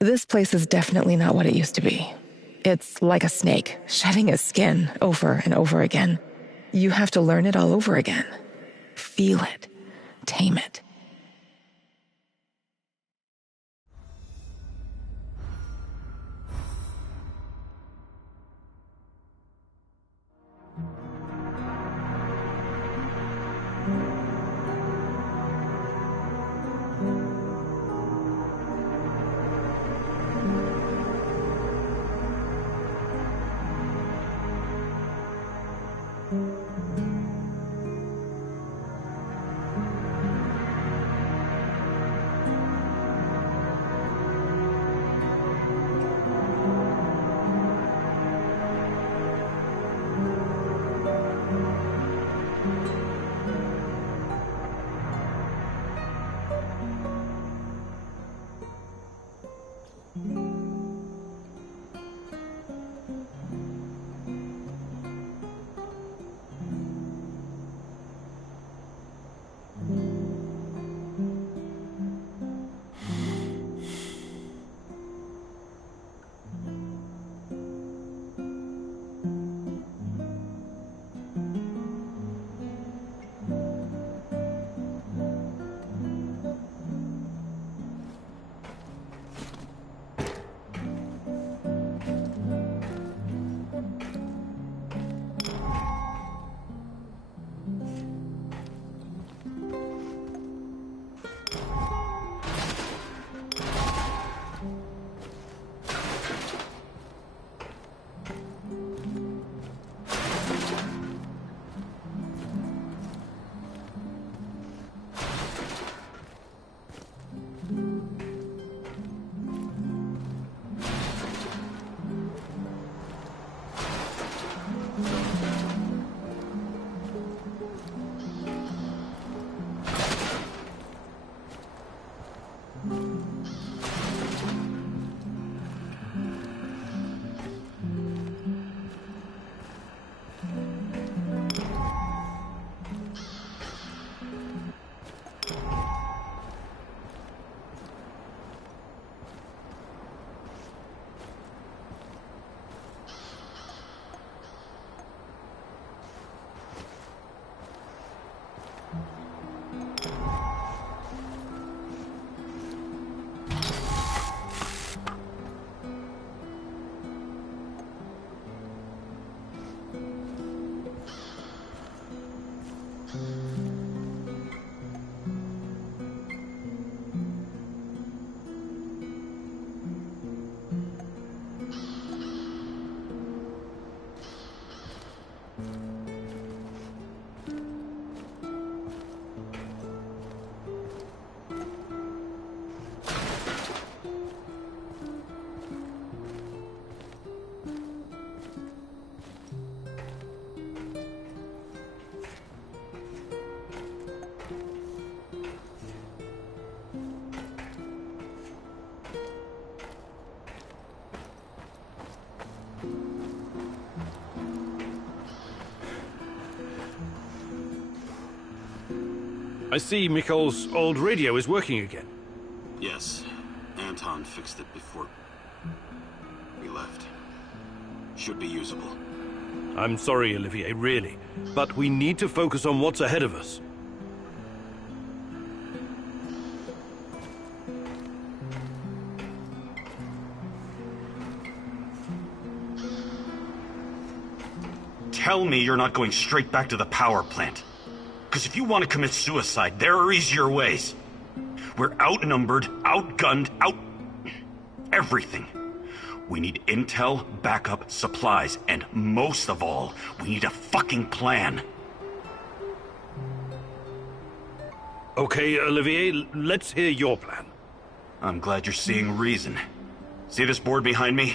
This place is definitely not what it used to be. It's like a snake, shedding its skin over and over again. You have to learn it all over again. Feel it. Tame it. I see Mikhail's old radio is working again. Yes. Anton fixed it before we left. Should be usable. I'm sorry, Olivier, really. But we need to focus on what's ahead of us. Tell me you're not going straight back to the power plant. Because if you want to commit suicide, there are easier ways. We're outnumbered, outgunned, everything. We need intel, backup, supplies, and most of all, we need a fucking plan. Okay, Olivier, let's hear your plan. I'm glad you're seeing reason. See this board behind me?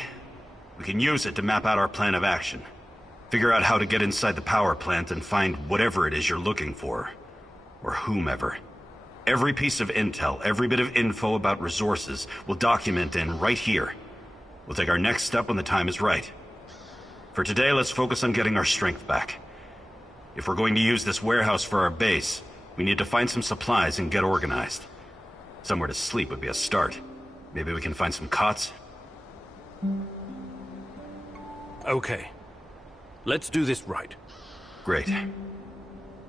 We can use it to map out our plan of action. Figure out how to get inside the power plant and find whatever it is you're looking for. Or whomever. Every piece of intel, every bit of info about resources, we'll document in right here. We'll take our next step when the time is right. For today, let's focus on getting our strength back. If we're going to use this warehouse for our base, we need to find some supplies and get organized. Somewhere to sleep would be a start. Maybe we can find some cots? Okay. Let's do this right. Great.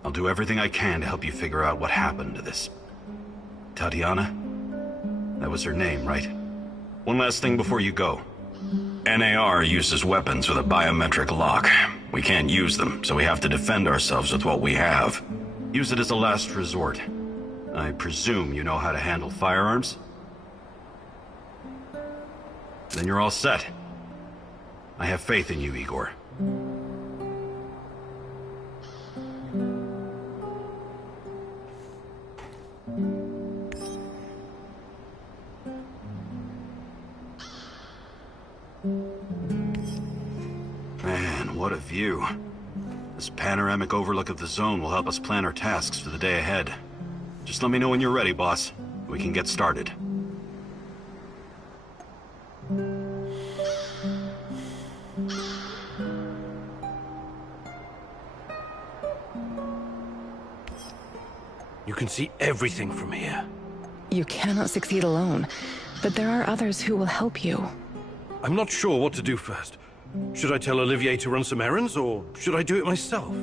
I'll do everything I can to help you figure out what happened to this... Tatiana? That was her name, right? One last thing before you go. NAR uses weapons with a biometric lock. We can't use them, so we have to defend ourselves with what we have. Use it as a last resort. I presume you know how to handle firearms? Then you're all set. I have faith in you, Igor. Man, what a view. This panoramic overlook of the zone will help us plan our tasks for the day ahead. Just let me know when you're ready, boss. We can get started. You can see everything from here. You cannot succeed alone, but there are others who will help you. I'm not sure what to do first. Should I tell Olivier to run some errands, or should I do it myself?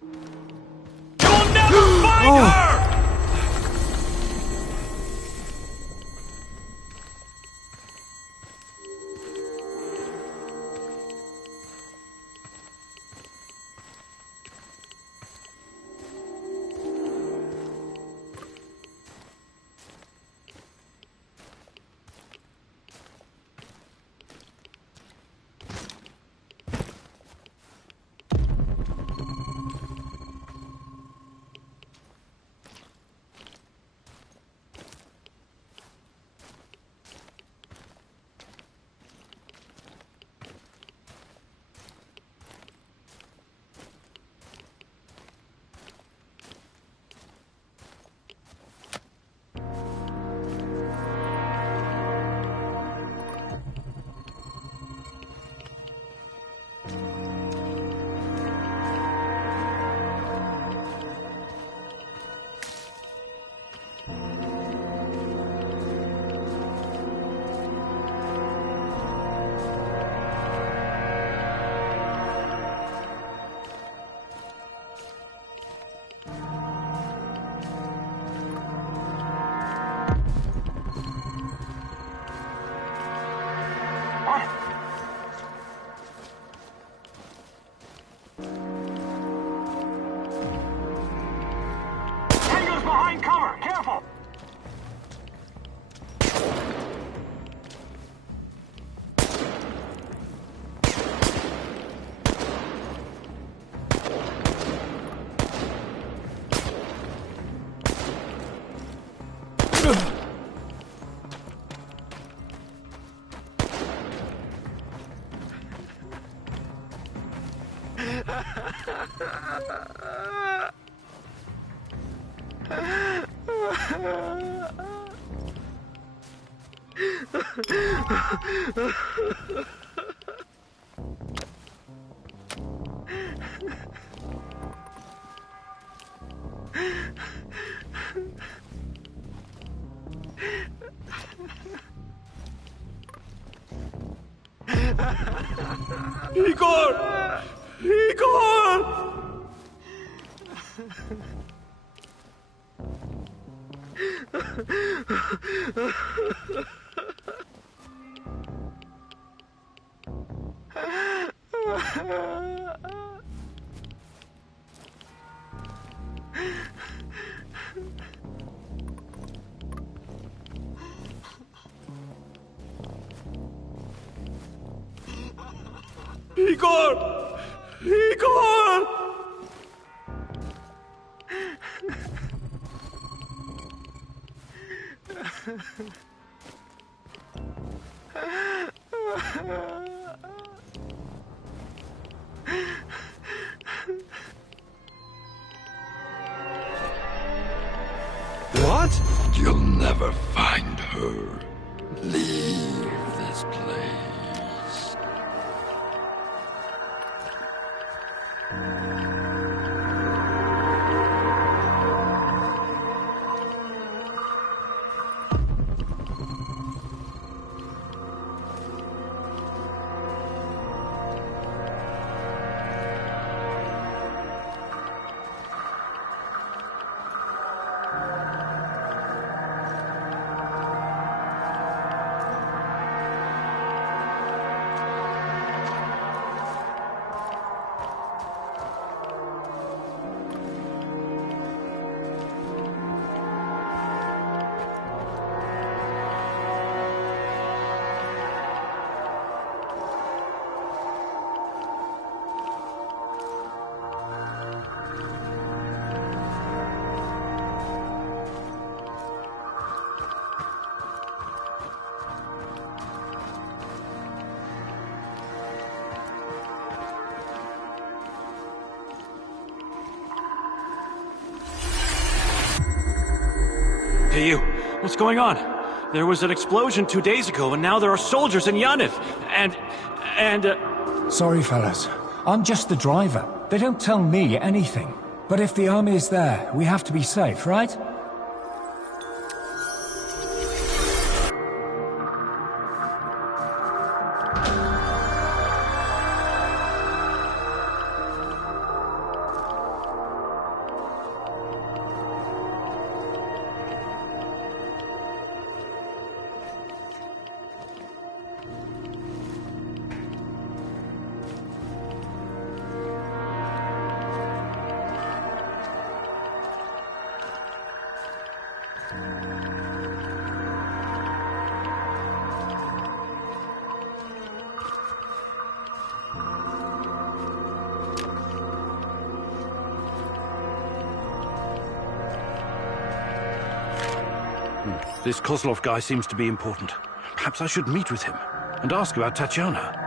You'll never find her! Behind cover! Careful! Igor! Igor! Igor! Igor! What? You'll never find her. Leave this place. Hey, you. What's going on? There was an explosion 2 days ago, and now there are soldiers in Yaniv. Sorry, fellas. I'm just the driver. They don't tell me anything. But if the army is there, we have to be safe, right? This Kozlov guy seems to be important. Perhaps I should meet with him and ask about Tatiana.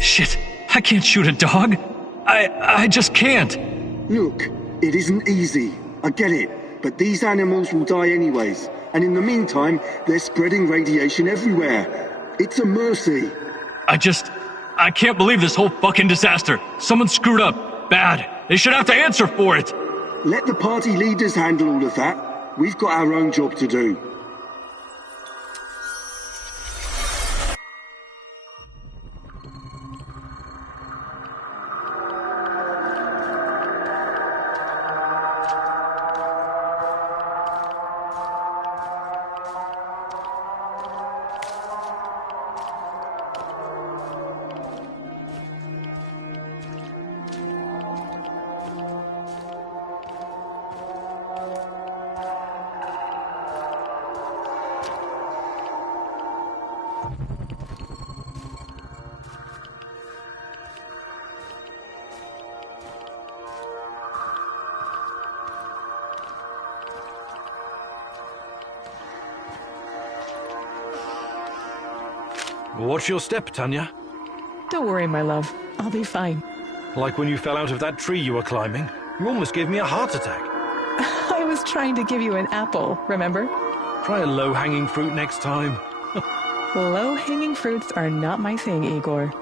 Shit, I can't shoot a dog. I just can't. Look, it isn't easy. I get it. But these animals will die anyways. And in the meantime, they're spreading radiation everywhere. It's a mercy. I can't believe this whole fucking disaster. Someone screwed up. Bad. They should have to answer for it. Let the party leaders handle all of that. We've got our own job to do. Watch your step, Tanya. Don't worry, my love. I'll be fine. Like when you fell out of that tree you were climbing. You almost gave me a heart attack. I was trying to give you an apple, remember? Try a low-hanging fruit next time. Low-hanging fruits are not my thing, Igor.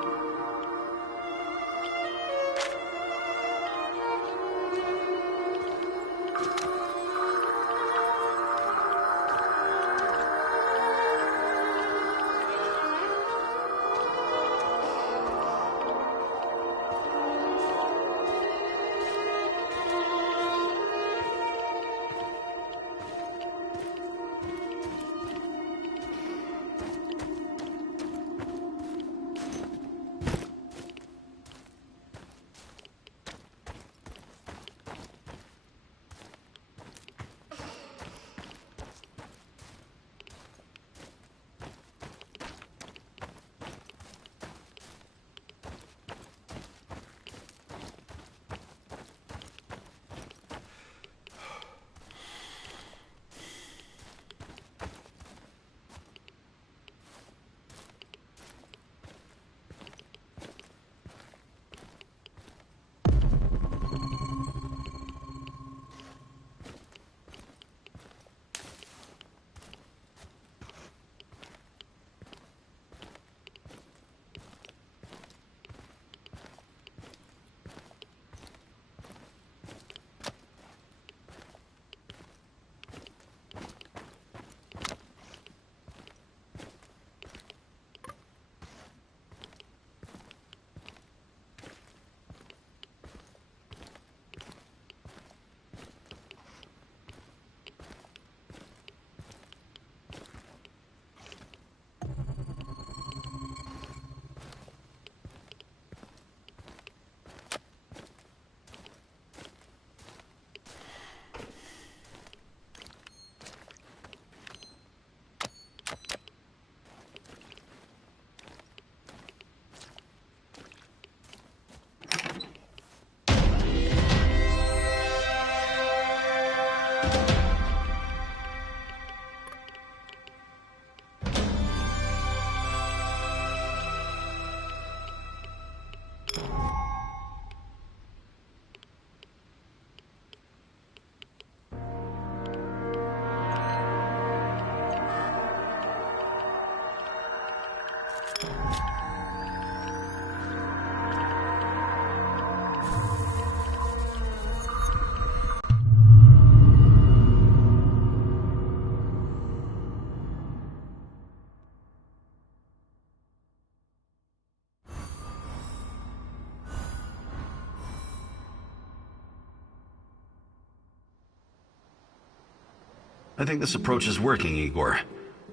I think this approach is working, Igor.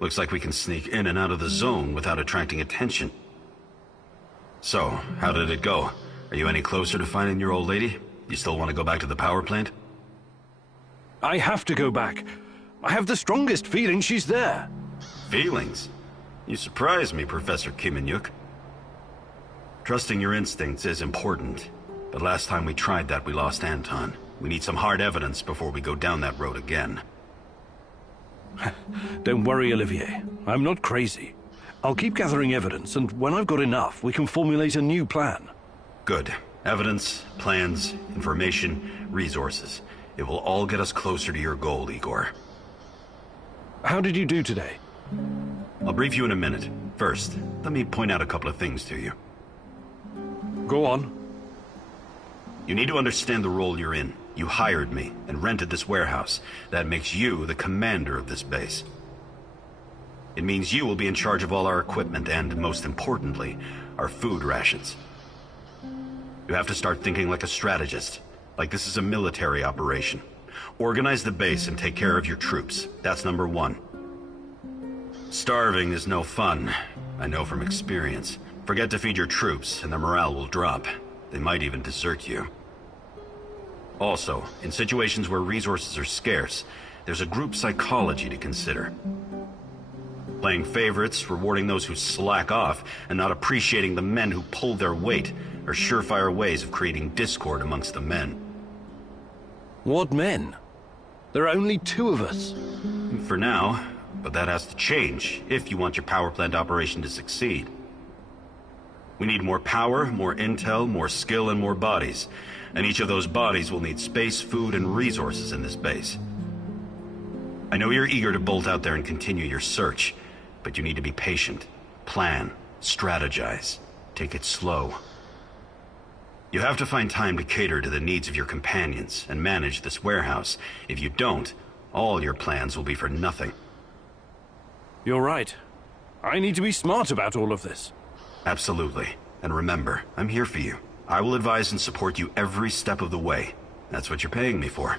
Looks like we can sneak in and out of the zone without attracting attention. So, how did it go? Are you any closer to finding your old lady? You still want to go back to the power plant? I have to go back. I have the strongest feeling she's there. Feelings? You surprise me, Professor Kimanyuk. Trusting your instincts is important, but last time we tried that we lost Anton. We need some hard evidence before we go down that road again. Don't worry, Olivier. I'm not crazy. I'll keep gathering evidence, and when I've got enough, we can formulate a new plan. Good. Evidence, plans, information, resources. It will all get us closer to your goal, Igor. How did you do today? I'll brief you in a minute. First, let me point out a couple of things to you. Go on. You need to understand the role you're in. You hired me and rented this warehouse. That makes you the commander of this base. It means you will be in charge of all our equipment and, most importantly, our food rations. You have to start thinking like a strategist, like this is a military operation. Organize the base and take care of your troops. That's number one. Starving is no fun. I know from experience. Forget to feed your troops and their morale will drop. They might even desert you. Also, in situations where resources are scarce, there's a group psychology to consider. Playing favorites, rewarding those who slack off, and not appreciating the men who pull their weight are surefire ways of creating discord amongst the men. What men? There are only 2 of us. For now, but that has to change if you want your power plant operation to succeed. We need more power, more intel, more skill, and more bodies. And each of those bodies will need space, food, and resources in this base. I know you're eager to bolt out there and continue your search, but you need to be patient, plan, strategize, take it slow. You have to find time to cater to the needs of your companions and manage this warehouse. If you don't, all your plans will be for nothing. You're right. I need to be smart about all of this. Absolutely. And remember, I'm here for you. I will advise and support you every step of the way. That's what you're paying me for.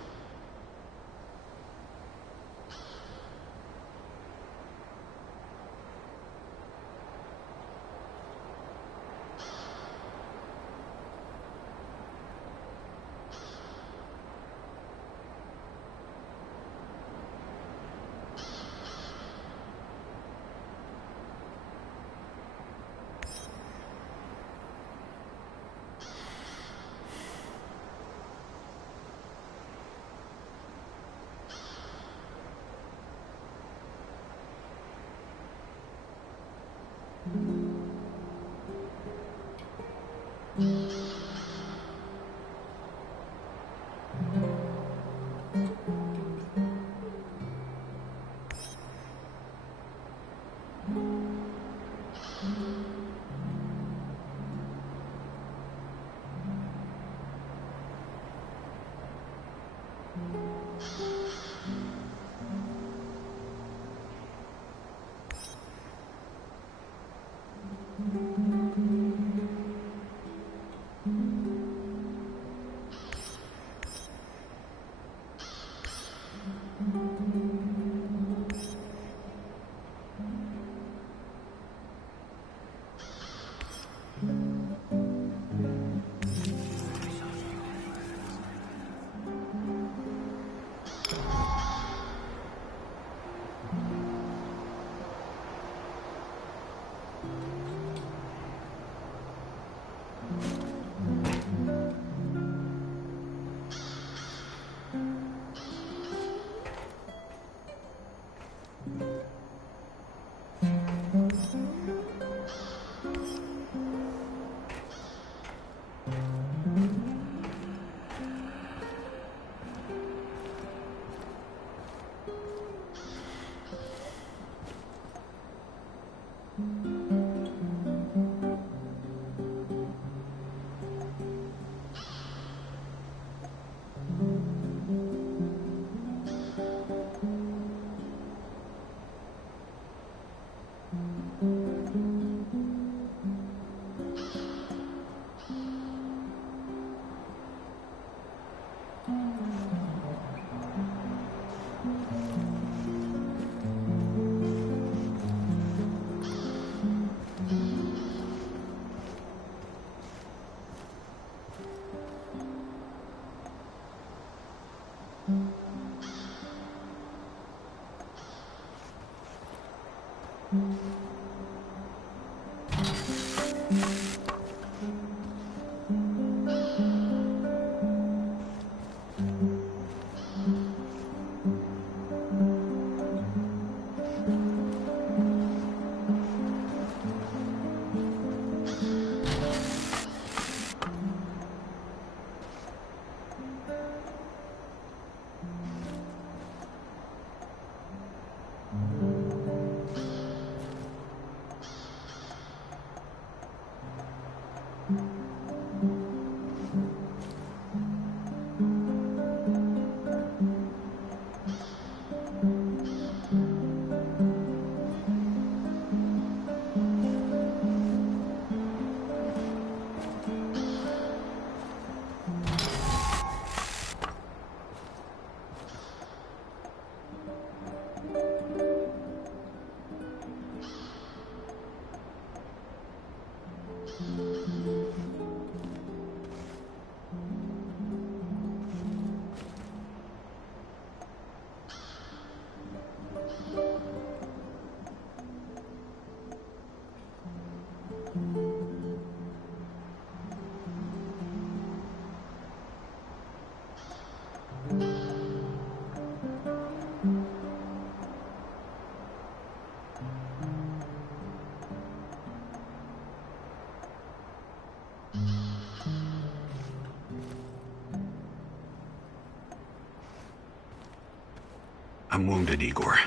I'm wounded, Igor.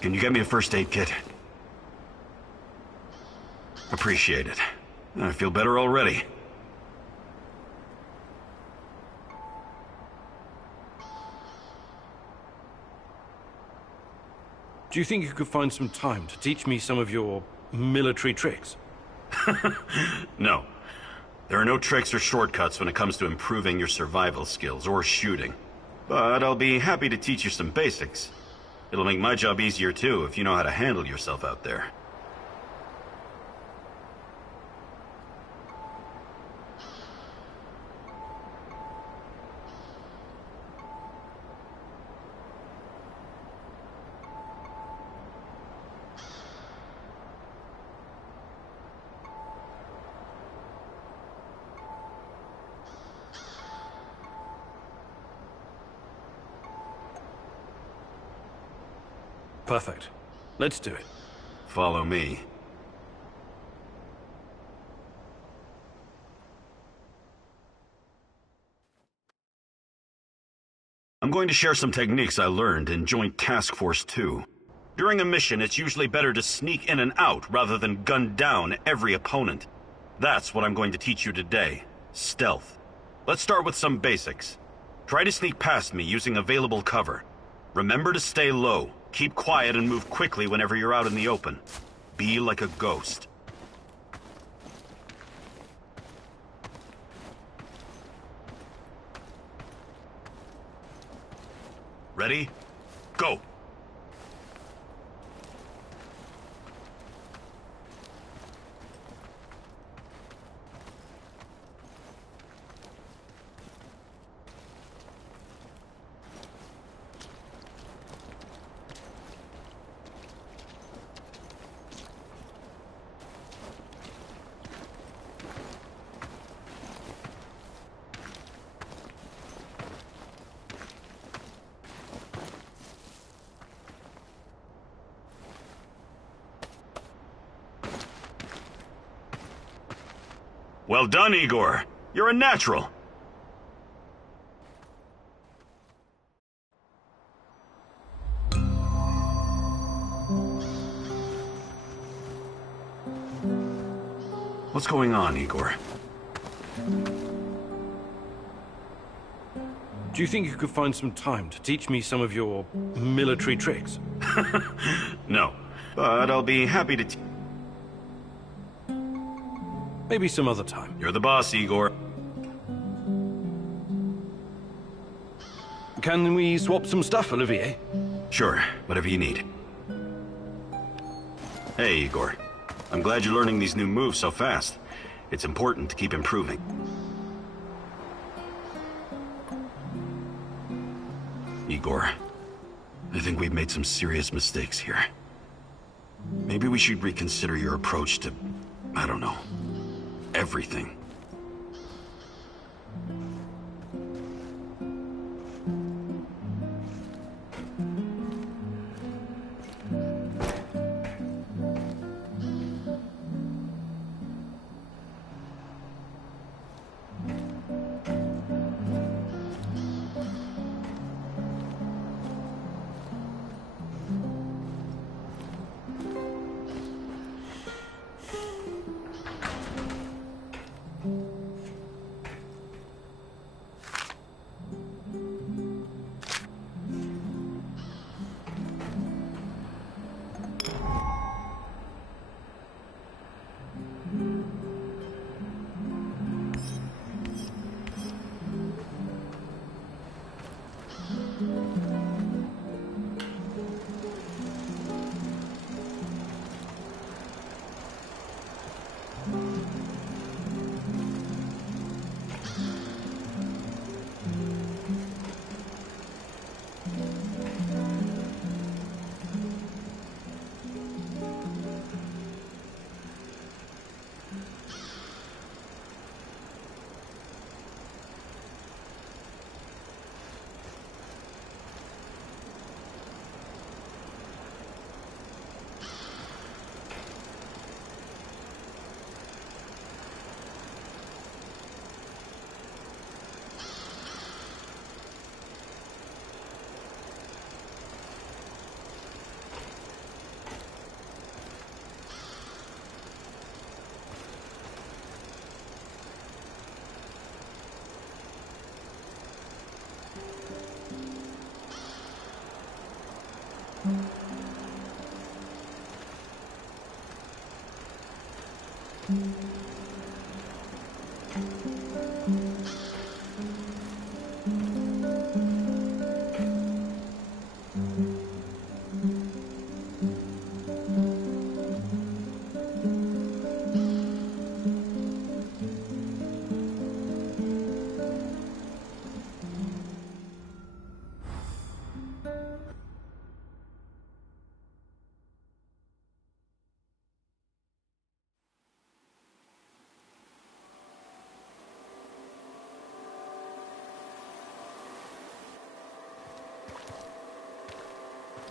Can you get me a first aid kit? Appreciate it. I feel better already. Do you think you could find some time to teach me some of your military tricks? No. There are no tricks or shortcuts when it comes to improving your survival skills or shooting. But I'll be happy to teach you some basics. It'll make my job easier too if you know how to handle yourself out there. Perfect. Let's do it. Follow me. I'm going to share some techniques I learned in Joint Task Force 2. During a mission, it's usually better to sneak in and out rather than gun down every opponent. That's what I'm going to teach you today. Stealth. Let's start with some basics. Try to sneak past me using available cover. Remember to stay low. Keep quiet and move quickly whenever you're out in the open. Be like a ghost. Ready? Go! Well done, Igor. You're a natural. What's going on, Igor? Do you think you could find some time to teach me some of your military tricks? No, but I'll be happy to Maybe some other time. You're the boss, Igor. Can we swap some stuff, Olivier? Sure, whatever you need. Hey, Igor. I'm glad you're learning these new moves so fast. It's important to keep improving. Igor, I think we've made some serious mistakes here. Maybe we should reconsider your approach to, I don't know, everything.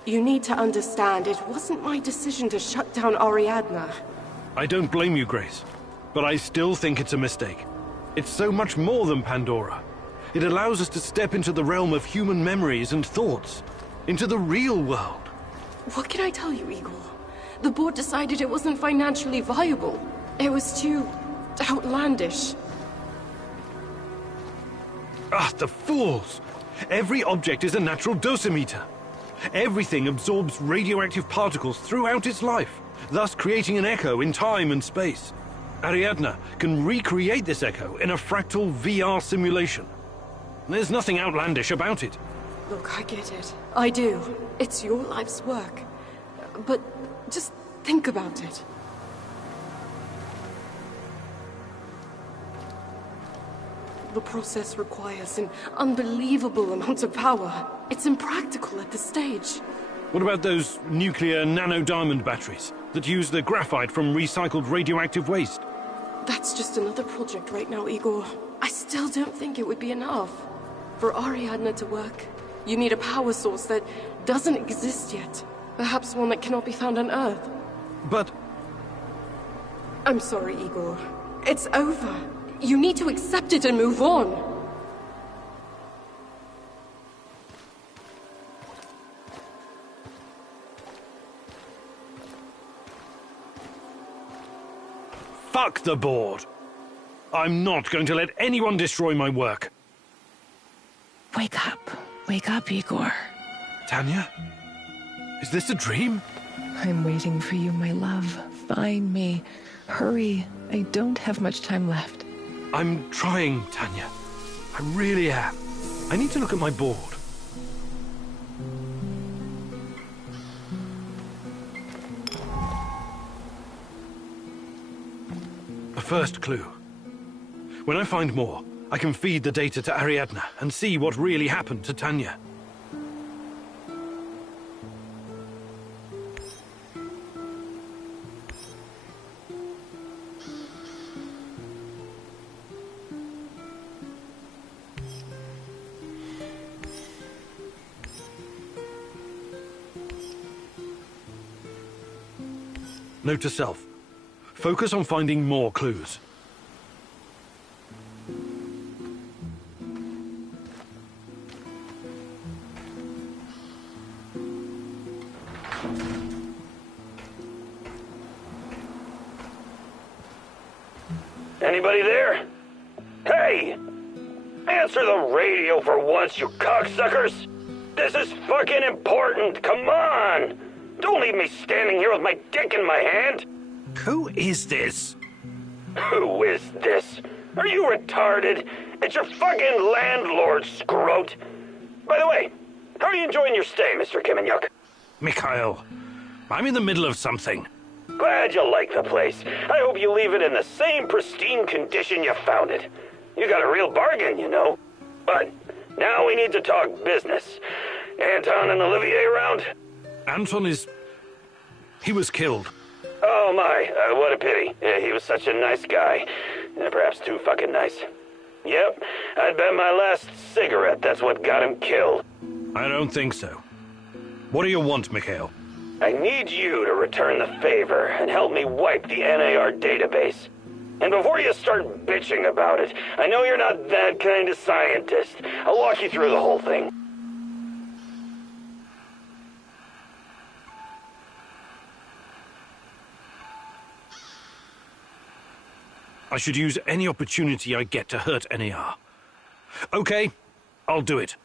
You need to understand, it wasn't my decision to shut down Ariadna. I don't blame you, Grace. But I still think it's a mistake. It's so much more than Pandora. It allows us to step into the realm of human memories and thoughts. Into the real world. What can I tell you, Igor? The board decided it wasn't financially viable. It was too outlandish. Ah, the fools! Every object is a natural dosimeter. Everything absorbs radioactive particles throughout its life, thus creating an echo in time and space. Ariadna can recreate this echo in a fractal VR simulation. There's nothing outlandish about it. Look, I get it. I do. It's your life's work. But just think about it. The process requires an unbelievable amount of power. It's impractical at this stage. What about those nuclear nanodiamond batteries that use the graphite from recycled radioactive waste? That's just another project right now, Igor. I still don't think it would be enough. For Ariadna to work, you need a power source that doesn't exist yet. Perhaps one that cannot be found on Earth. But... I'm sorry, Igor. It's over. You need to accept it and move on. Fuck the board. I'm not going to let anyone destroy my work. Wake up. Wake up, Igor. Tanya? Is this a dream? I'm waiting for you, my love. Find me. Hurry. I don't have much time left. I'm trying, Tanya. I really am. I need to look at my board. A first clue. When I find more, I can feed the data to Ariadna and see what really happened to Tanya. Note to self. Focus on finding more clues. Anybody there? Hey! Answer the radio for once, you cocksuckers! This is fucking important, come on! Don't leave me standing here with my dick in my hand! Who is this? Who is this? Are you retarded? It's your fucking landlord, scrote! By the way, how are you enjoying your stay, Mr. Kiminyuk? Mikhail, I'm in the middle of something. Glad you like the place. I hope you leave it in the same pristine condition you found it. You got a real bargain, you know. But now we need to talk business. Anton and Olivier around? Anton is... he was killed. Oh my, what a pity. He was such a nice guy. Perhaps too fucking nice. Yep, I'd bet my last cigarette that's what got him killed. I don't think so. What do you want, Mikhail? I need you to return the favor and help me wipe the NAR database. And before you start bitching about it, I know you're not that kind of scientist. I'll walk you through the whole thing. I should use any opportunity I get to hurt NAR. Okay, I'll do it.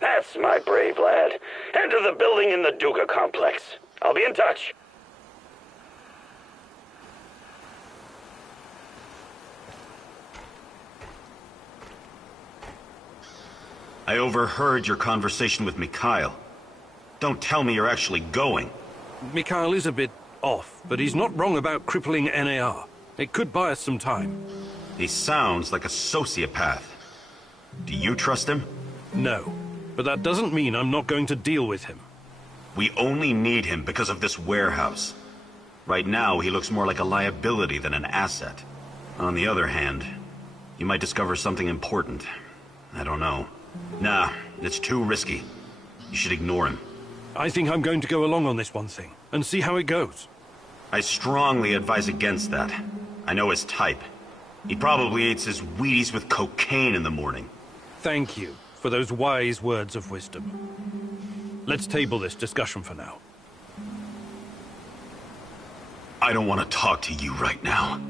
That's my brave lad. Enter the building in the Duga complex. I'll be in touch. I overheard your conversation with Mikhail. Don't tell me you're actually going. Mikhail is a bit off, but he's not wrong about crippling NAR. It could buy us some time. He sounds like a sociopath. Do you trust him? No, but that doesn't mean I'm not going to deal with him. We only need him because of this warehouse. Right now, he looks more like a liability than an asset. On the other hand, you might discover something important. I don't know. Nah, it's too risky. You should ignore him. I think I'm going to go along on this one thing, and see how it goes. I strongly advise against that. I know his type. He probably eats his Wheaties with cocaine in the morning. Thank you for those wise words of wisdom. Let's table this discussion for now. I don't want to talk to you right now.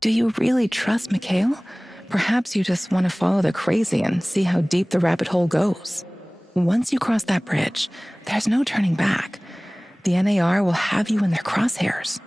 Do you really trust Mikhail? Perhaps you just want to follow the crazy and see how deep the rabbit hole goes. Once you cross that bridge, there's no turning back. The NAR will have you in their crosshairs.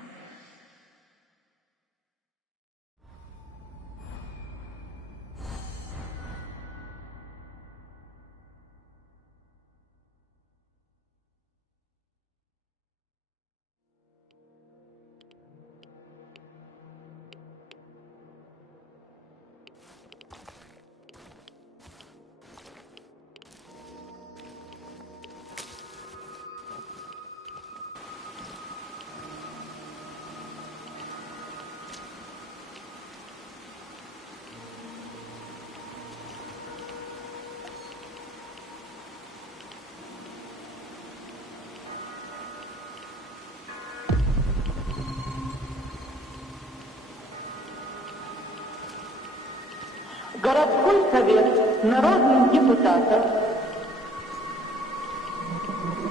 Городской совет народных депутатов.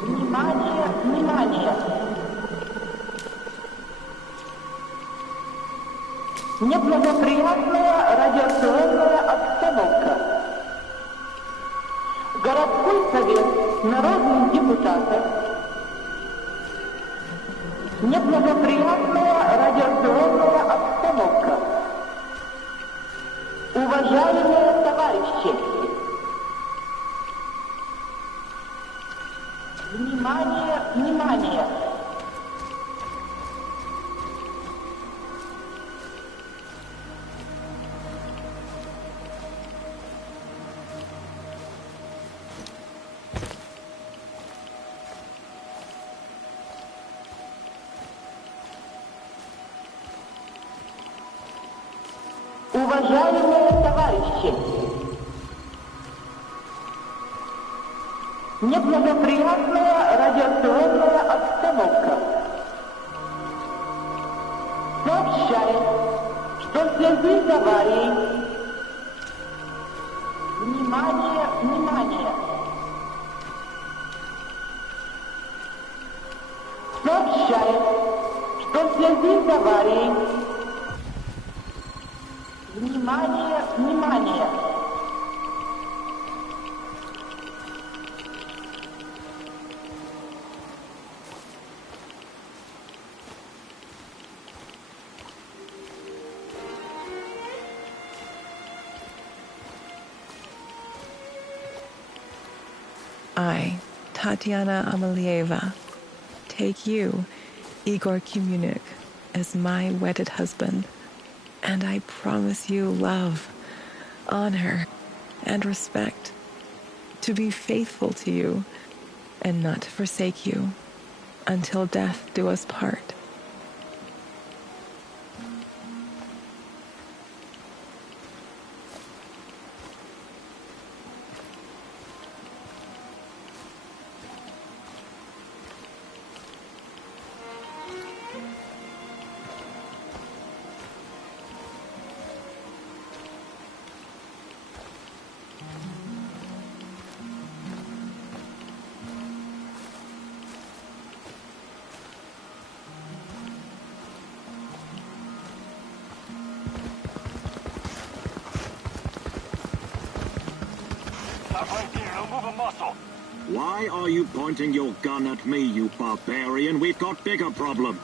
Внимание, внимание! Неблагоприятная радиационная обстановка. Городской совет народных депутатов. Неблагоприятная радиационная обстановка. Уважаемые товарищи, внимание, внимание! Уважаемые товарищи, неблагоприятная радиационная обстановка. Сообщает, что в связи с аварией, внимание, внимание! Сообщает, что в связи с аварией, внимание, внимание! I, Tatiana Amelieva, take you, Igor Kumunik, as my wedded husband. And I promise you love, honor, and respect. To be faithful to you, and not to forsake you, until death do us part. Why are you pointing your gun at me, you barbarian? We've got bigger problems.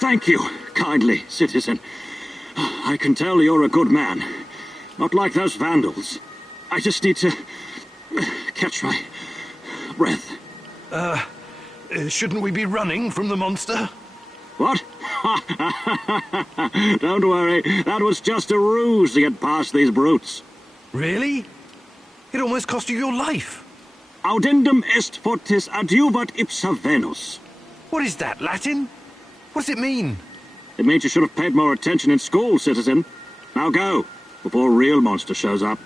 Thank you, kindly citizen. I can tell you're a good man. Not like those vandals. I just need to catch my breath. Shouldn't we be running from the monster? What? Don't worry, that was just a ruse to get past these brutes. Really? It almost cost you your life. Audendum est fortis adiuvat ipsa Venus. What is that, Latin? What does it mean? It means you should have paid more attention in school, citizen. Now go, before a real monster shows up.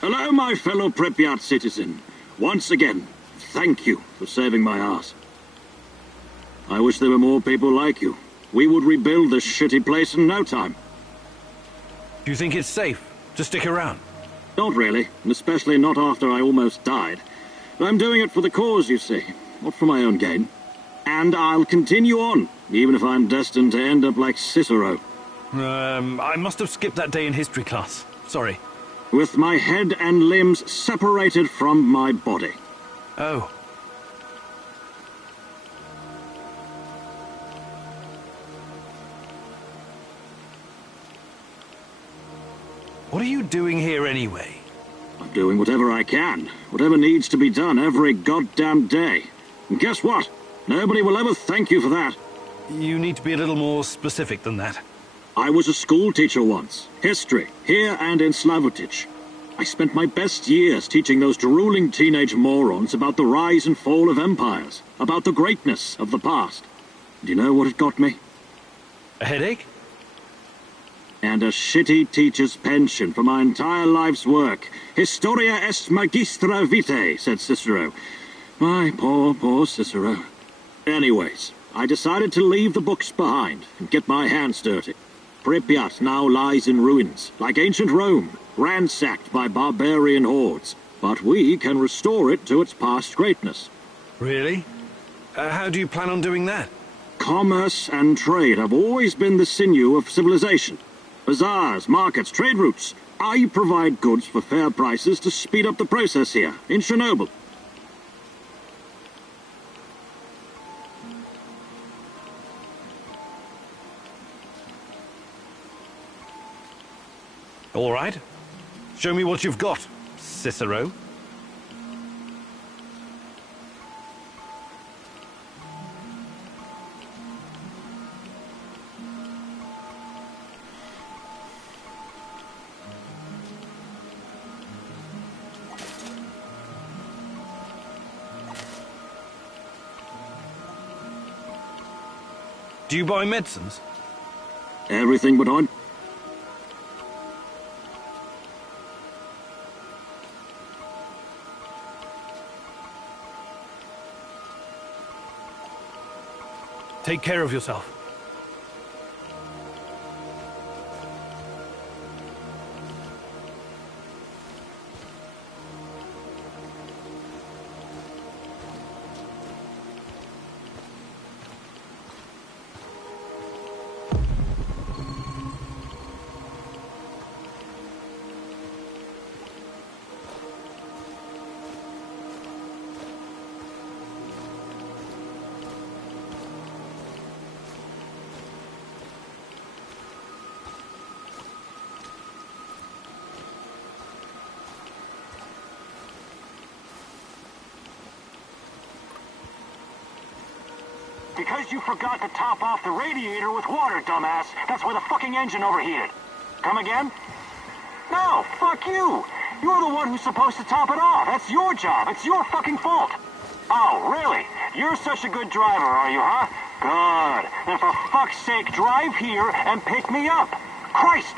Hello, my fellow Pripyat citizen. Once again, thank you for saving my ass. I wish there were more people like you. We would rebuild this shitty place in no time. Do you think it's safe to stick around? Not really, and especially not after I almost died. But I'm doing it for the cause, you see, not for my own gain. And I'll continue on, even if I'm destined to end up like Cicero. I must have skipped that day in history class. Sorry. With my head and limbs separated from my body. Oh. What are you doing here anyway? I'm doing whatever I can, whatever needs to be done every goddamn day. And guess what? Nobody will ever thank you for that. You need to be a little more specific than that. I was a school teacher once. History, here and in Slavutich. I spent my best years teaching those drooling teenage morons about the rise and fall of empires, about the greatness of the past. Do you know what it got me? A headache? And a shitty teacher's pension for my entire life's work. Historia est magistra vitae, said Cicero. My poor Cicero. Anyways, I decided to leave the books behind and get my hands dirty. Pripyat now lies in ruins, like ancient Rome, ransacked by barbarian hordes. But we can restore it to its past greatness. Really? How do you plan on doing that? Commerce and trade have always been the sinew of civilization. Bazaars, markets, trade routes. I provide goods for fair prices to speed up the process here, in Chernobyl. All right. Show me what you've got, Cicero. Do you buy medicines? Everything but on. Take care of yourself. Because you forgot to top off the radiator with water, dumbass. That's why the fucking engine overheated. Come again? No, fuck you. You're the one who's supposed to top it off. That's your job. It's your fucking fault. Oh, really? You're such a good driver, are you, huh? Good. Then for fuck's sake, drive here and pick me up. Christ!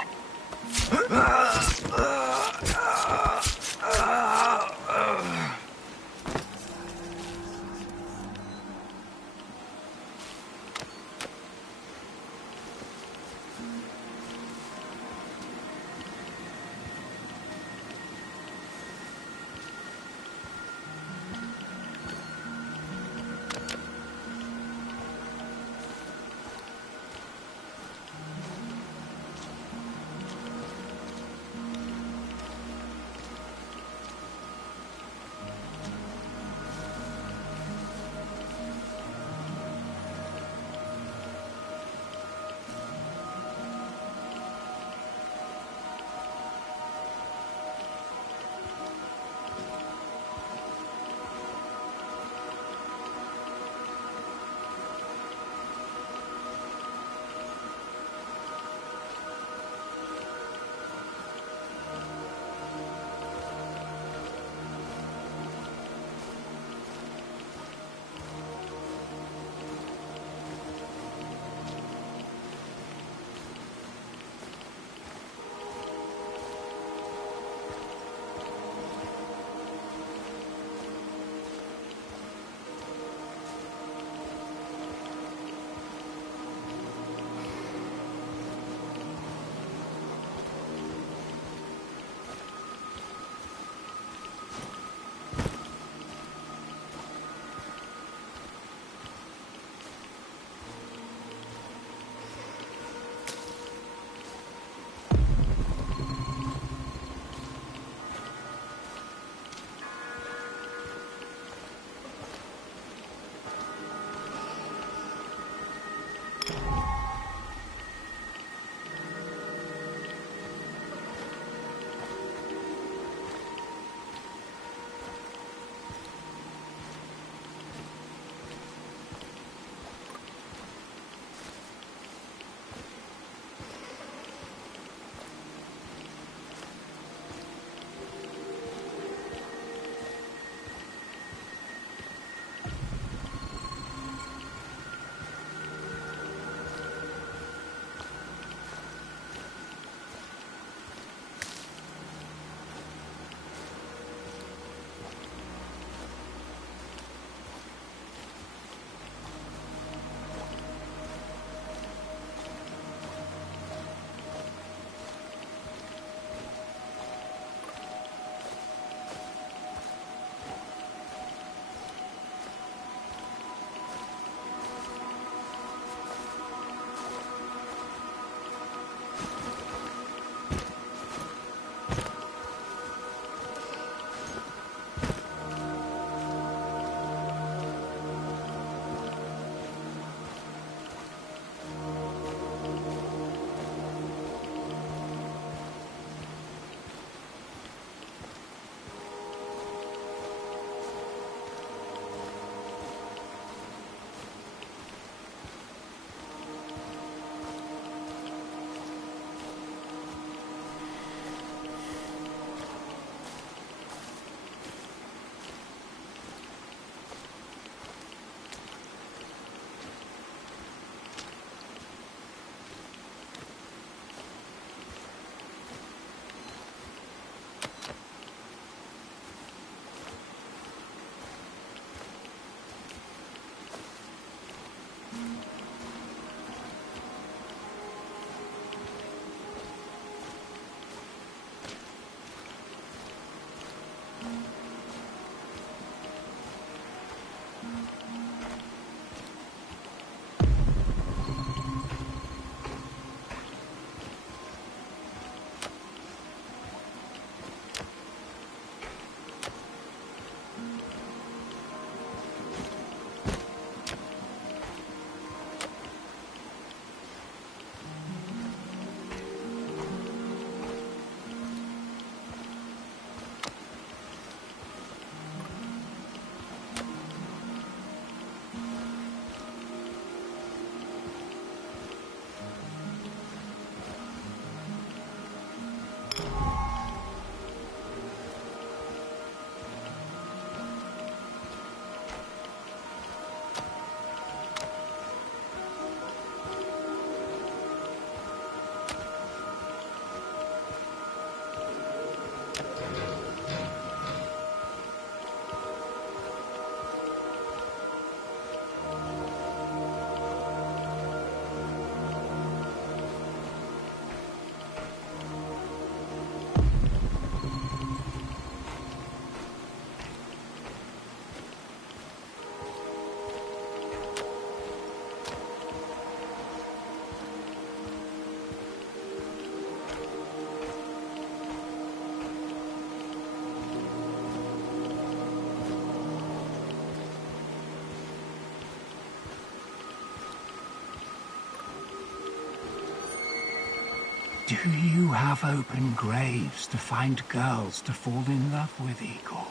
Do you have open graves to find girls to fall in love with, Igor?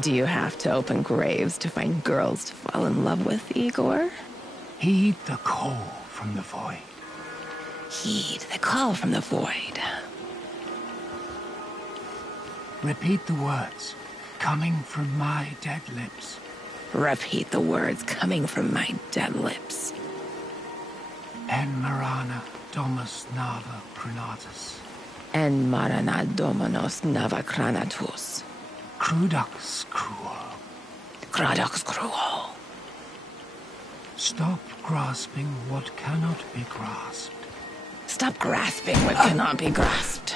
Do you have to open graves to find girls to fall in love with, Igor? Heed the call from the void. Heed the call from the void. Repeat the words coming from my dead lips. Repeat the words coming from my dead lips. En Marana Domus Nava Cranatus. En Marana Dominus Nava Cranatus. Crudux Cruel. Crudux Cruel. Stop grasping what cannot be grasped. Stop grasping what cannot be grasped.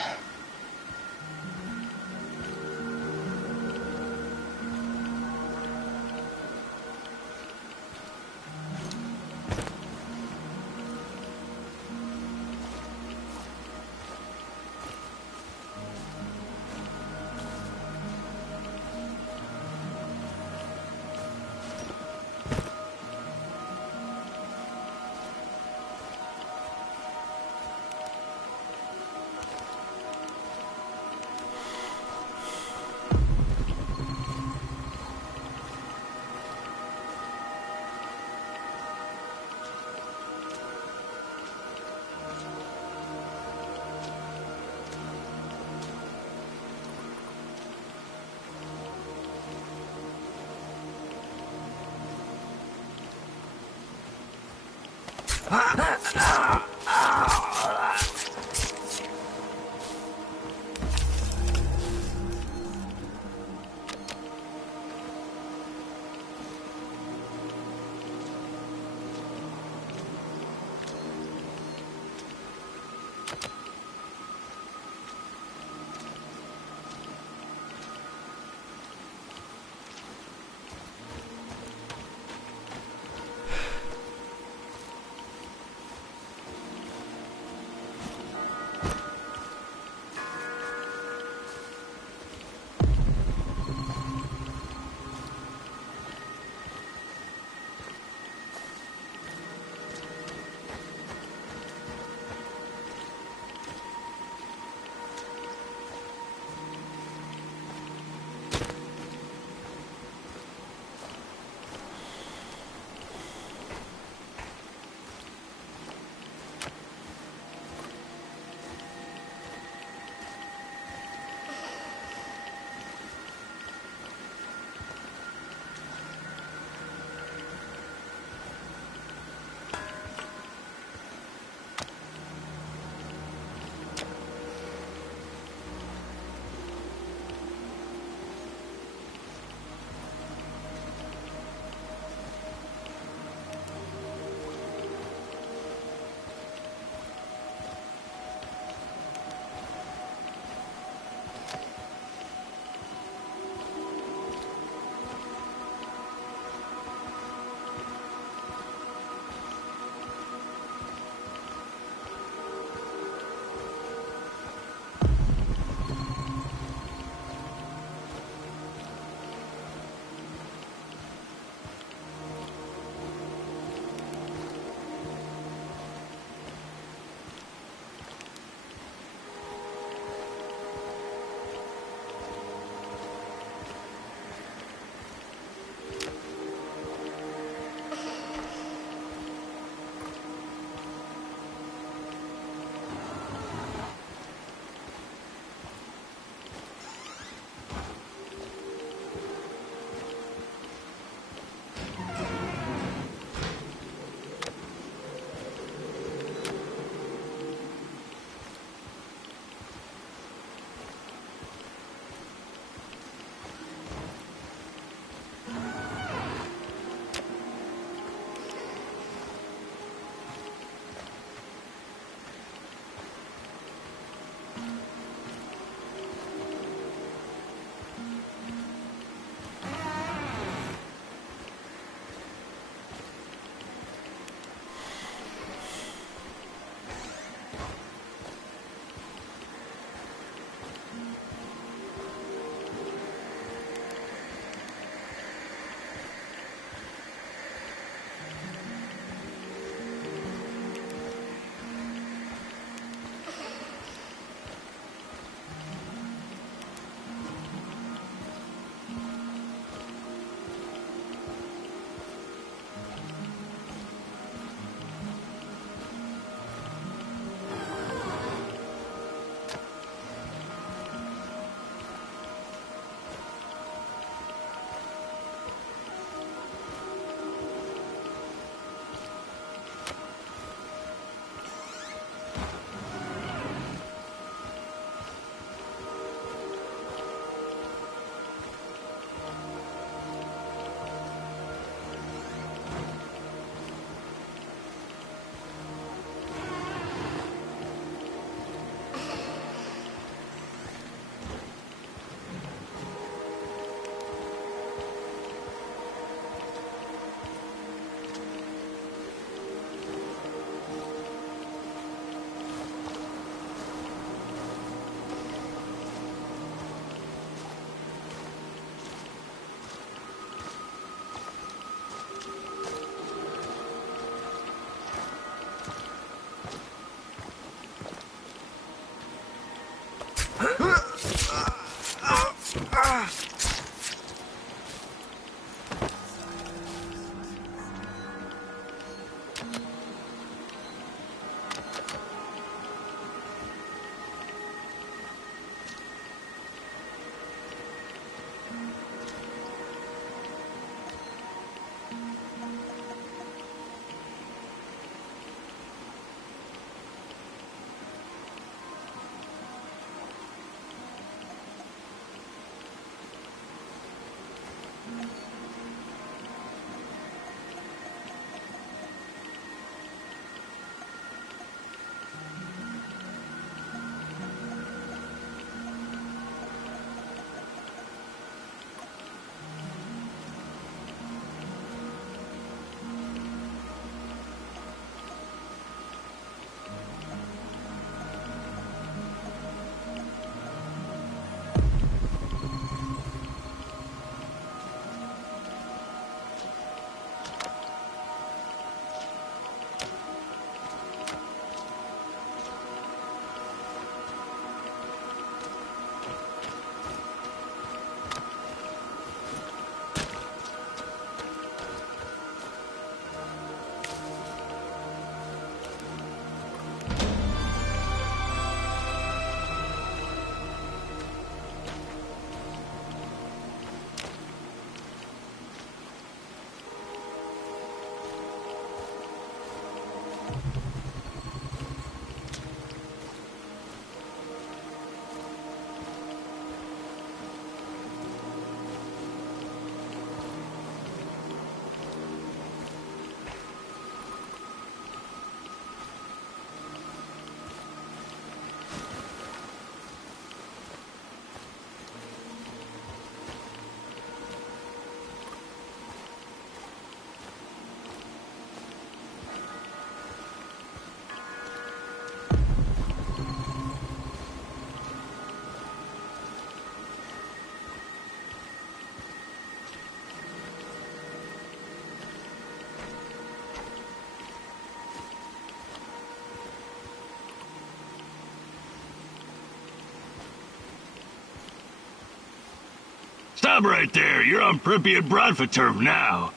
Stop right there. You're on Pripyat Bratva turf now.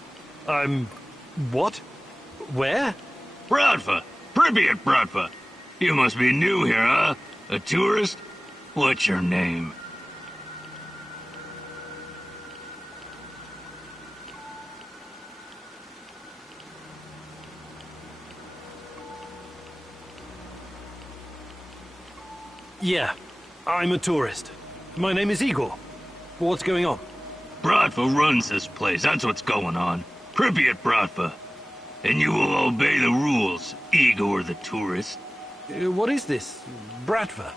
I'm... what? Where? Bratva. Pripyat Bratva. You must be new here, huh? A tourist? What's your name? Yeah, I'm a tourist. My name is Igor. What's going on? Bratva runs this place, that's what's going on. Pripyat Bratva. And you will obey the rules, Igor the tourist. What is this? Bratva?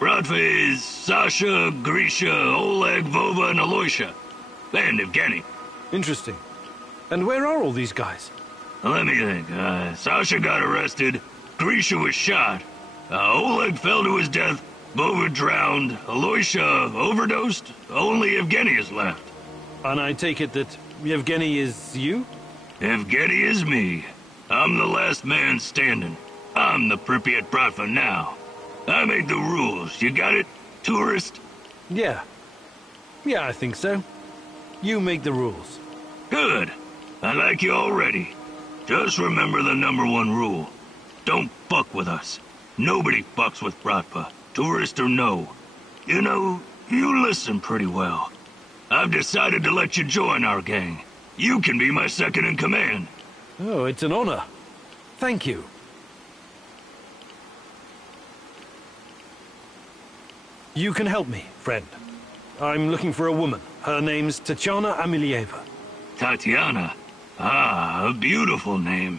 Bratva is Sasha, Grisha, Oleg, Vova, and Aloysia. And Evgeny. Interesting. And where are all these guys? Let me think. Sasha got arrested. Grisha was shot. Oleg fell to his death. Vova drowned. Aloysia overdosed. Only Evgeny is left. And I take it that Yevgeny is you? Evgeny is me. I'm the last man standing. I'm the Pripyat Bratva now. I make the rules. You got it, tourist? Yeah. Yeah, I think so. You make the rules. Good. I like you already. Just remember the #1 rule. Don't fuck with us. Nobody fucks with Bratva, tourist or no. You know, you listen pretty well. I've decided to let you join our gang. You can be my second in command. Oh, it's an honor. Thank you. You can help me, friend. I'm looking for a woman. Her name's Tatiana Amelieva. Tatiana? Ah, a beautiful name.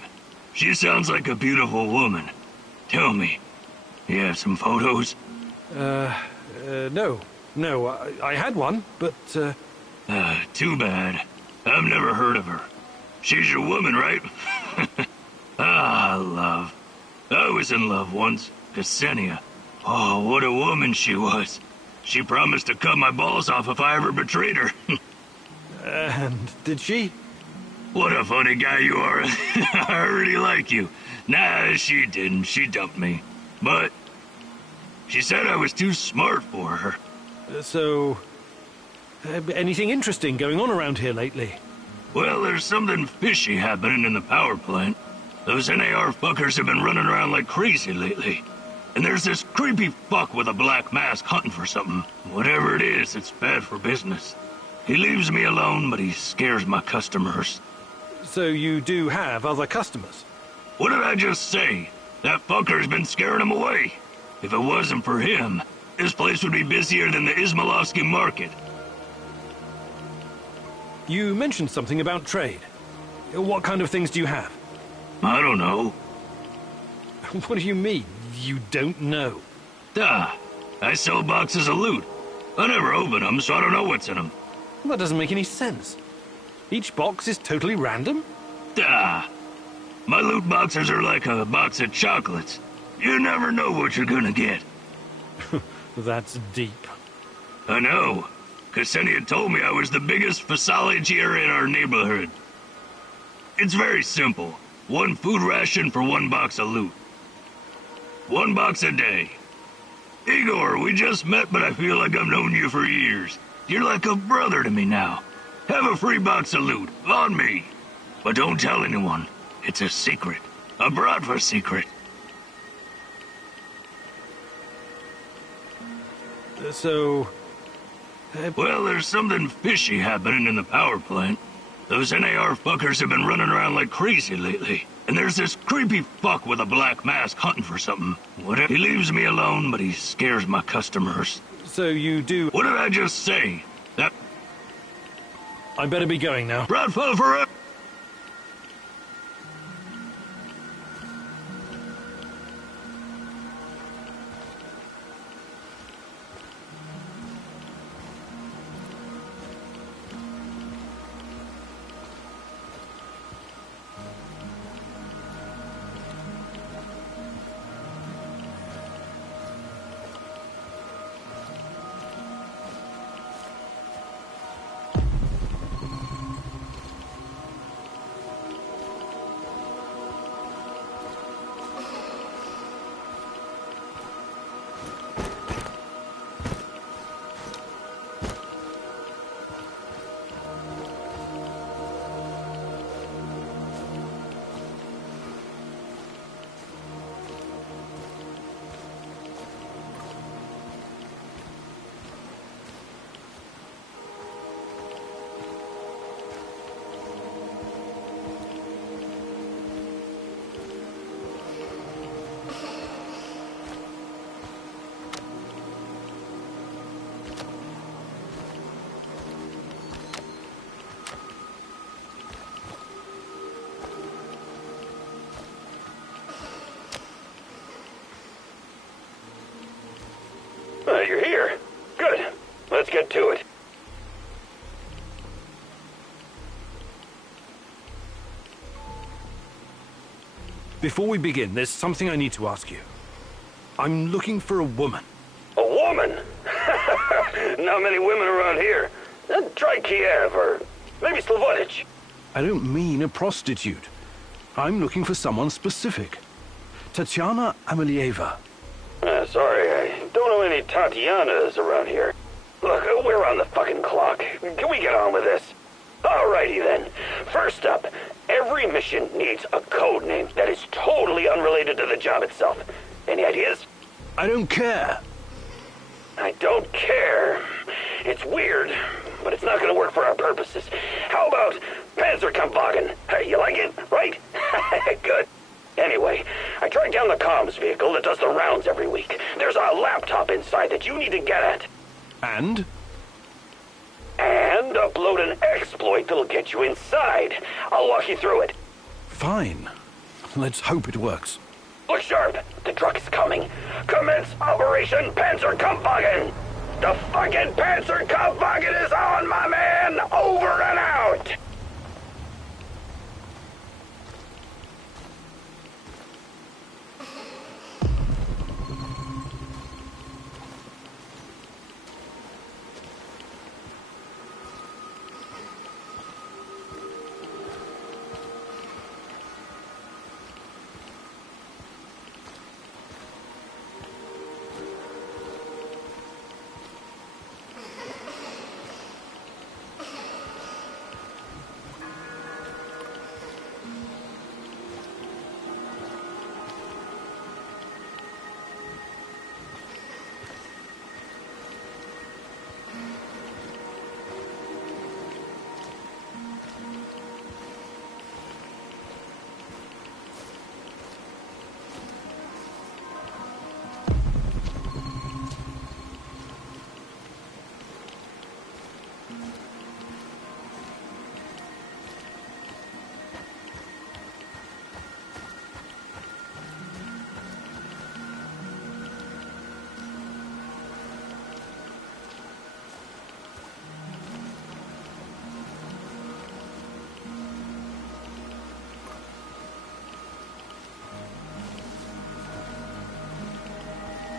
She sounds like a beautiful woman. Tell me, you have some photos? No. No, I had one, but, Too bad. I've never heard of her. She's your woman, right? Ah, love. I was in love once. Ksenia. Oh, what a woman she was. She promised to cut my balls off if I ever betrayed her. And did she? What a funny guy you are. I really like you. Nah, she didn't. She dumped me. But she said I was too smart for her. So, anything interesting going on around here lately? Well, there's something fishy happening in the power plant. Those NAR fuckers have been running around like crazy lately. And there's this creepy fuck with a black mask hunting for something. Whatever it is, it's bad for business. He leaves me alone, but he scares my customers. So you do have other customers? What did I just say? That fucker's been scaring them away. If it wasn't for him, this place would be busier than the Izmailovsky market. You mentioned something about trade. What kind of things do you have? I don't know. What do you mean, you don't know? I sell boxes of loot. I never open them, so I don't know what's in them. That doesn't make any sense. Each box is totally random? My loot boxes are like a box of chocolates. You never know what you're gonna get. That's deep. I know. Ksenia told me I was the biggest physiologier in our neighborhood. It's very simple. 1 food ration for 1 box of loot. 1 box a day. Igor, we just met, but I feel like I've known you for years. You're like a brother to me now. Have a free box of loot, on me. But don't tell anyone. It's a secret. A Bratva secret. So... Well, there's something fishy happening in the power plant. Those NAR fuckers have been running around like crazy lately. And there's this creepy fuck with a black mask hunting for something. Whatever. He leaves me alone, but he scares my customers. So you do... What did I just say? That... I better be going now. Bratva forever! Before we begin, there's something I need to ask you. I'm looking for a woman. A woman? Not many women around here. Try Kiev, or maybe Slavonich. I don't mean a prostitute. I'm looking for someone specific. Tatiana Amelieva. Sorry, I don't know any Tatianas around here. Look, we're on the fucking clock. Can we get on with this? Alrighty then. First up, every mission needs a code name that is totally unrelated to the job itself. Any ideas? I don't care. I don't care. It's weird, but it's not gonna work for our purposes. How about Panzerkampfwagen? You like it, right? Good. Anyway, I tracked down the comms vehicle that does the rounds every week. There's a laptop inside that you need to get at. And? And upload an exploit that'll get you inside. I'll walk you through it. Fine. Let's hope it works. Look sharp. The truck is coming. Commence Operation Panzerkampfwagen. The fucking Panzerkampfwagen is on, my man. Over and out.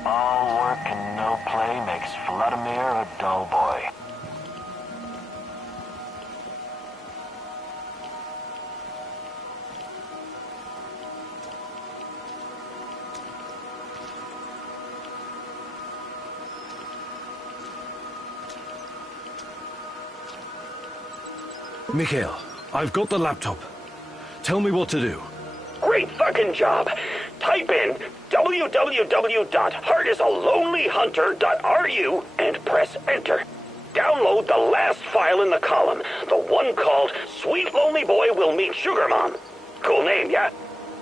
All work and no play makes Vladimir a dull boy. Mikhail, I've got the laptop. Tell me what to do. Great fucking job. Type in www.heartisalonelyhunter.ru and press enter. Download the last file in the column, the one called Sweet Lonely Boy Will Meet Sugar Mom. Cool name, yeah?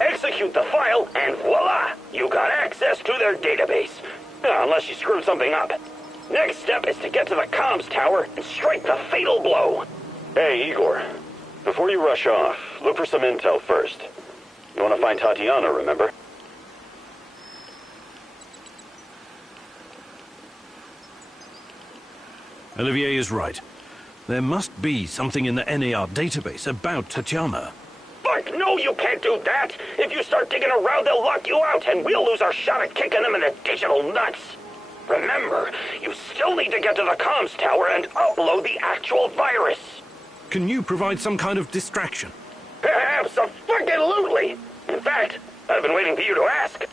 Execute the file and voila, you got access to their database. Unless you screwed something up. Next step is to get to the comms tower and strike the fatal blow. Hey, Igor. Before you rush off, look for some intel first. You want to find Tatiana, remember? Olivier is right. There must be something in the NAR database about Tatiana. Fuck no, you can't do that! If you start digging around, they'll lock you out, and we'll lose our shot at kicking them in the digital nuts. Remember, you still need to get to the comms tower and upload the actual virus. Can you provide some kind of distraction? Abso-fucking-lutely! In fact, I've been waiting for you to ask.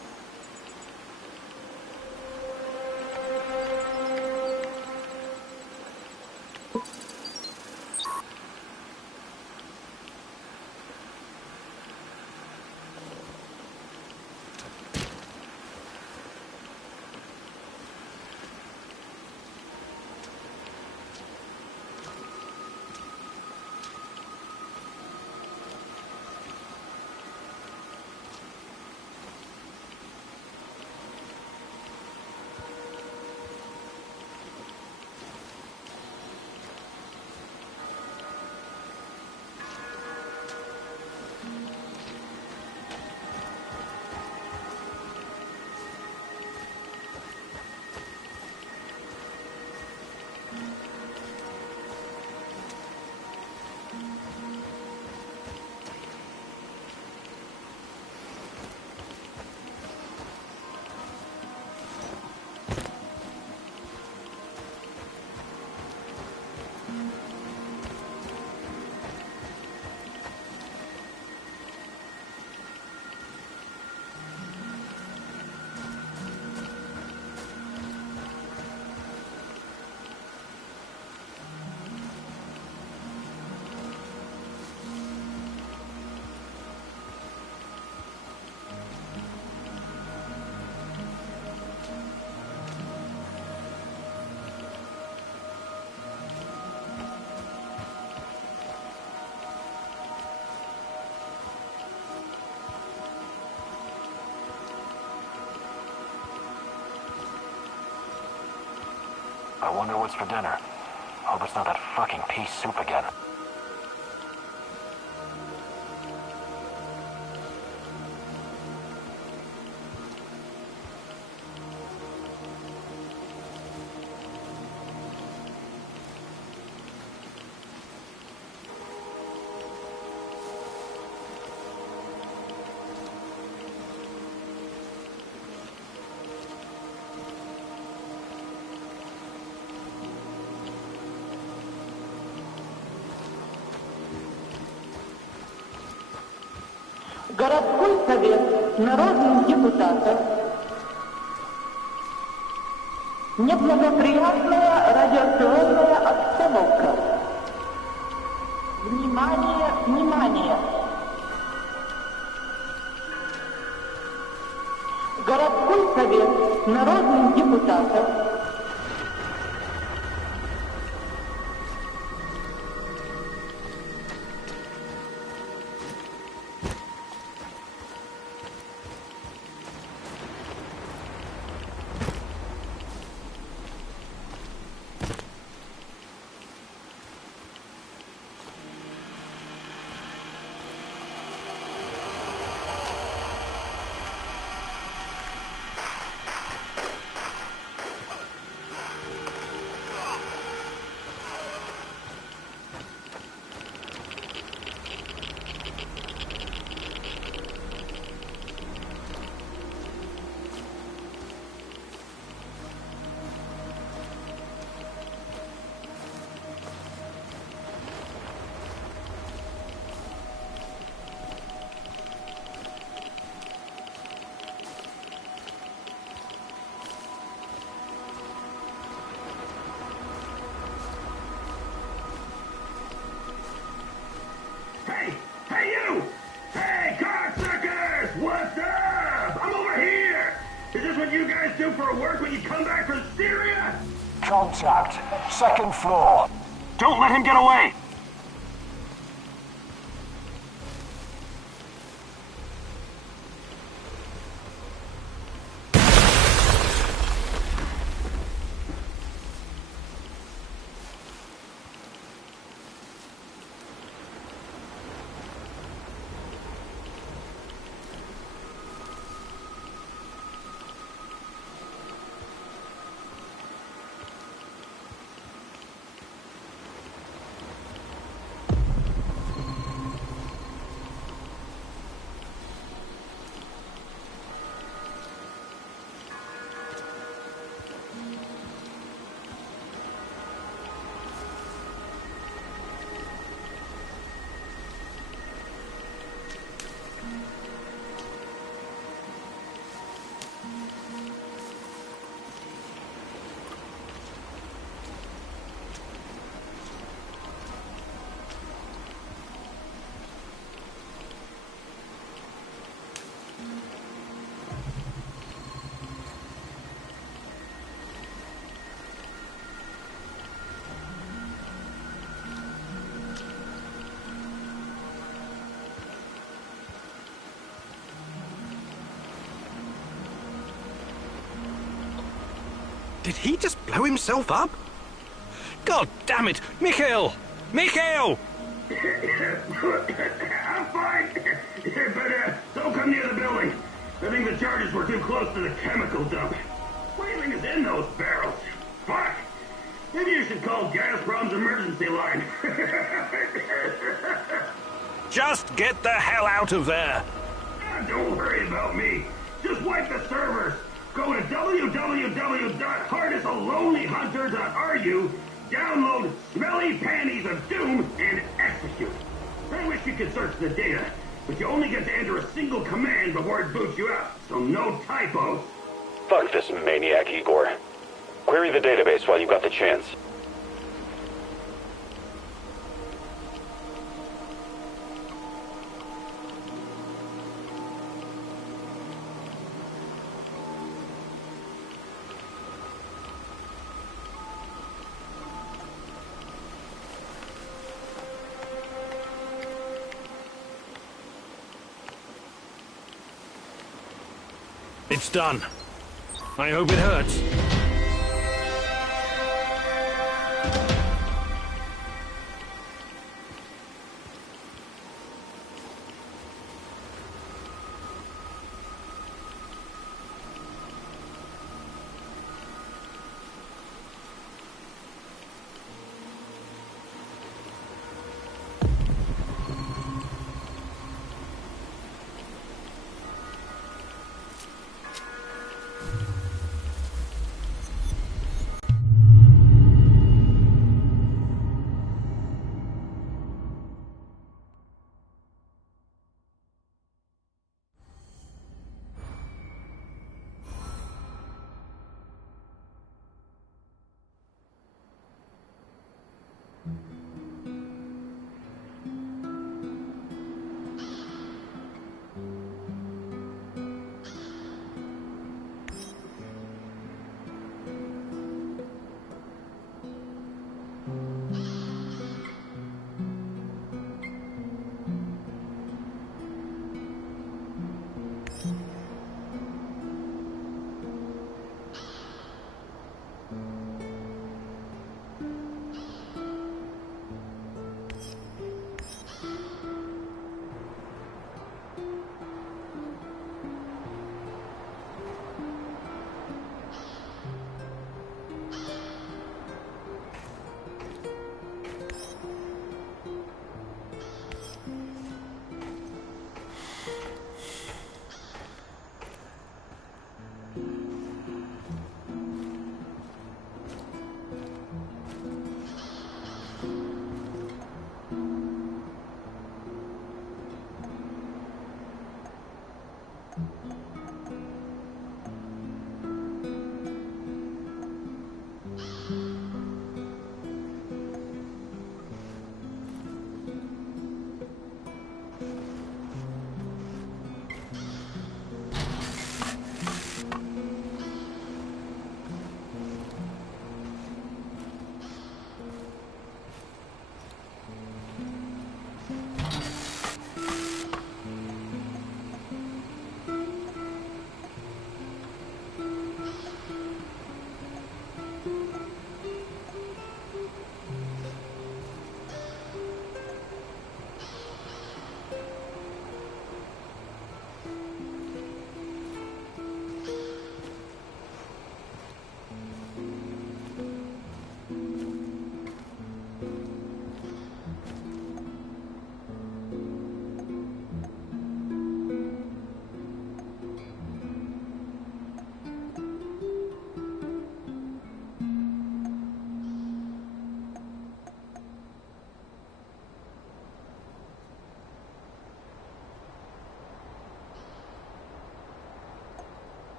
I wonder what's for dinner. Hope it's not that fucking pea soup again. Городской совет народных депутатов. Неблагоприятная радиационная обстановка. Внимание, внимание! Городской совет народных депутатов. Contact. Second floor. Don't let him get away! Did he just blow himself up? God damn it! Mikhail! Mikhail! I'm fine, but don't come near the building. I think the charges were too close to the chemical dump. Whaling is in those barrels. Fuck! Maybe you should call Gazprom's emergency line. Just get the hell out of there! Don't worry about me. Just wipe the servers. Go to www.heartisalonelyhunter.ru, download Smelly Panties of Doom, and execute. I wish you could search the data, but you only get to enter a single command before it boots you out, so no typos. Fuck this maniac, Igor. Query the database while you've got the chance. It's done. I hope it hurts.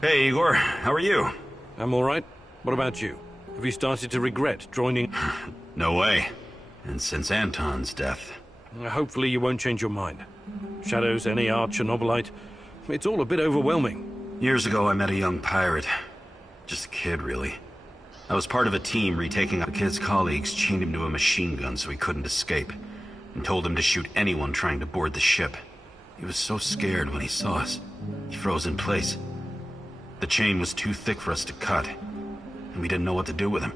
Hey, Igor. How are you? I'm all right. What about you? Have you started to regret joining? No way. And since Anton's death... Hopefully you won't change your mind. Shadows, NAR, Chernobylite... It's all a bit overwhelming. Years ago, I met a young pirate. Just a kid, really. I was part of a team retaking the kid's colleagues, chained him to a machine gun so he couldn't escape, and told him to shoot anyone trying to board the ship. He was so scared when he saw us. He froze in place. The chain was too thick for us to cut, and we didn't know what to do with him.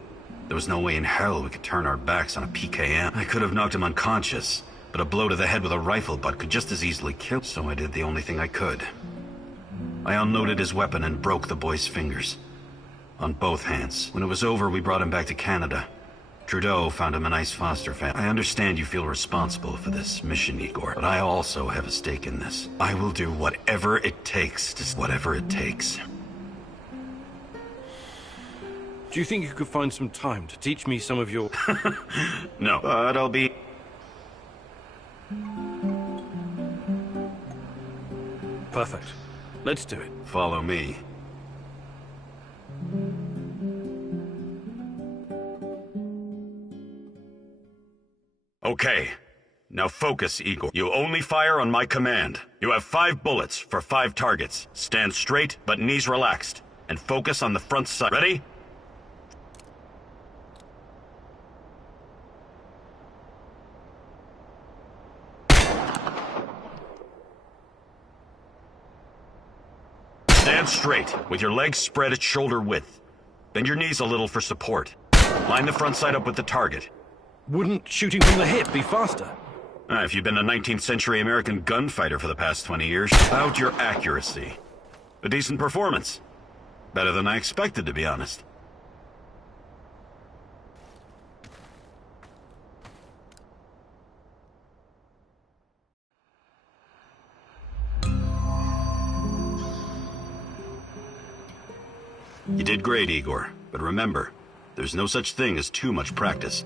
There was no way in hell we could turn our backs on a PKM. I could have knocked him unconscious, but a blow to the head with a rifle butt could just as easily kill, so I did the only thing I could. I unloaded his weapon and broke the boy's fingers. On both hands. When it was over, we brought him back to Canada. Trudeau found him a nice foster family. I understand you feel responsible for this mission, Igor, but I also have a stake in this. I will do whatever it takes whatever it takes. Do you think you could find some time to teach me some of your... No, but I'll be... Perfect. Let's do it. Follow me. Okay. Now focus, Igor. You only fire on my command. You have 5 bullets for 5 targets. Stand straight, but knees relaxed. And focus on the front side. Ready? Stand straight, with your legs spread at shoulder width. Bend your knees a little for support. Line the front side up with the target. Wouldn't shooting from the hip be faster? If you've been a 19th century American gunfighter for the past 20 years, about your accuracy. A decent performance. Better than I expected, to be honest. You did great, Igor. But remember, there's no such thing as too much practice.